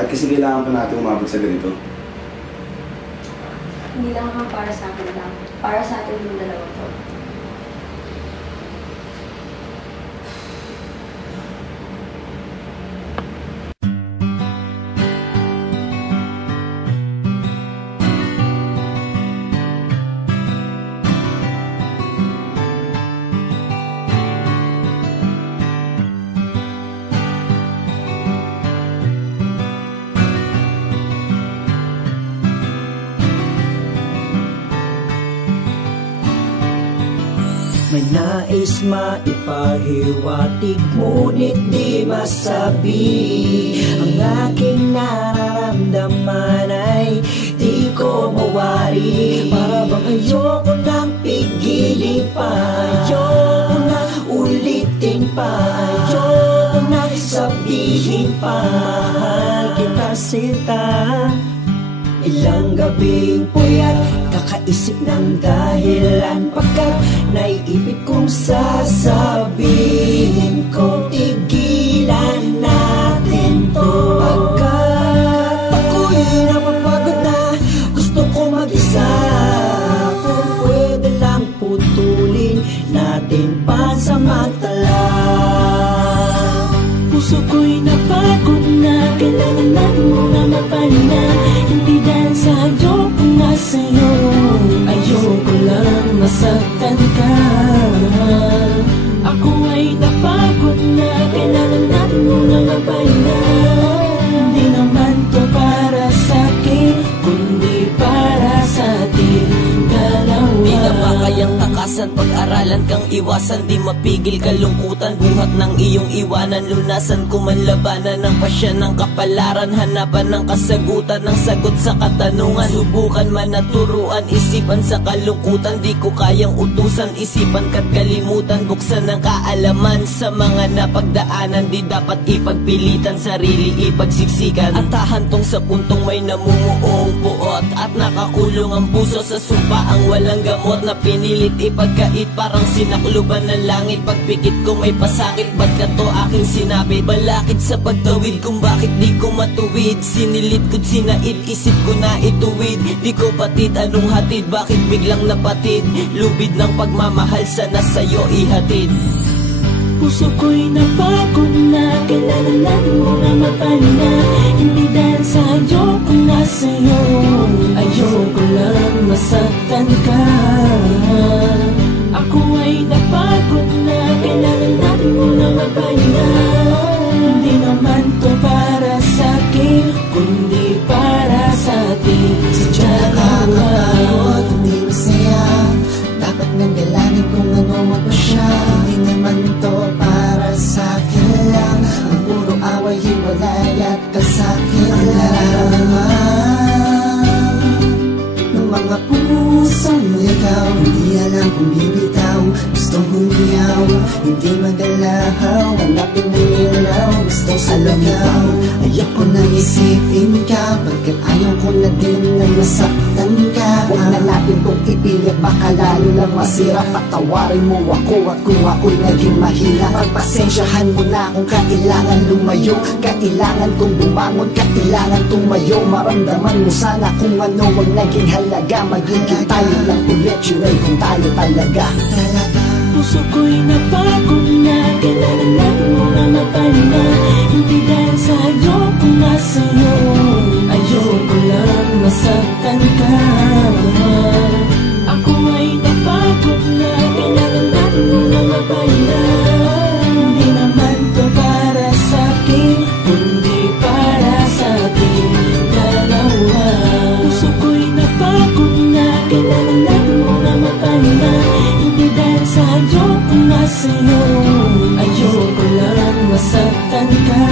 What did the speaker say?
Bakit kasi kailangan pa natin umabot sa ganito? Hindi lang naman para sa akin lang. Para sa atin yung dalawa to. May nais maipahiwatig, ngunit di masabi. Ang aking nararamdaman ay di ko mawari. Para bang ayoko nang pigilin pa, ayoko na ulitin pa, ayoko na sabihin pa, mahal kita sinta. Ilang gabing puyat, kakaisip ng dahilan, pagkat naiipit kong sasabihin ko, tigilan natin to. Pagkat ako'y napapagod na, gusto ko mag-isa. Kung pwede lang putulin natin pansamantala. Puso ko'y napagod na, kailangan natin muna mapahinga. Hindi dahil sa ayoko na sa'yo, ayoko lang masaktan ka. Ako ay napagod na, kailangan natin muna mapahinga. Hindi naman to para sa'kin, kundi para sa atin dalawa. Di na ba kayang takasan, pag-aralan kang iwasan, di mapigil kalungkutan, buhat ng iyong iwanan. Lunasan ko man labanan ng pasya ng kapalaran, hanapan ng kasagutan, ng sagot sa katanungan. Subukan man naturuan, isipan sa kalungkutan, di ko kayang utusan, isipan ka't kalimutan. Buksan ng kaalaman sa mga napagdaanan, di dapat ipagpilitan, sarili ipagsiksikan. At hahantong sa puntong may namumuong buot, at nakakulong ang puso sa sumpa ang walang gamot, na pinilit ipagkait parang sinakluban ng langit. Pagpikit ko may pasakit, ba't ka to aking sinabi? Balakid sa pagtawid kung bakit di ko matuwid. Sinilit ko't sinaid, isip ko na ituwid. Di ko patid, anong hatid? Bakit biglang napatid? Lubid ng pagmamahal, sana sa'yo ihatid. Puso ko'y napagod na, kailangan natin muna mapahinga. Hindi dahil sa ayoko na sa'yo, ayoko lang masaktan ka. Ako ay napagod na, kailangan natin muna mapahinga. Hindi naman to para sa'kin, kundi para sa atin nakakapagod, hindi masaya. Dapat nang galangin kung ano mo pa siya. Hindi naman to para sa'kin lang. Ang puro away, hiwalay at kasakit lang. Ng mga pusong ligaw, hindi alam kung bibitaw. Gustong humiyaw, hindi magalahaw. Hanapin mo ilaw, gusto salagaw. Ayoko nang isipin ka, pagkat ayaw ko na din na masaktan ka. Huwag na natin kung ipilit, baka lalo lang masira. Patawarin mo ako at kung ako'y naging mahina. Pagpasensyahan mo na kung kailangan lumayo. Kailangan kong bumangon, kailangan tumayo. Maramdaman mo sana kung ano ang naging halaga. Magiging tayo lang ulit, yun ay kung tayo talaga. Puso ko'y napagod na, kailangan natin muna mapahinga. Hindi dahil sa ayoko na sa'yo, ayoko lang masaktan ka. Ako ay napagod na, kailangan natin muna mapahinga. Hindi naman to para sa'kin, kundi para sa atin dalawa. Puso ko'y napagod na, kailangan natin muna mapahinga. Hindi dahil sa ayoko na sa'yo, ayoko lang masaktan ka.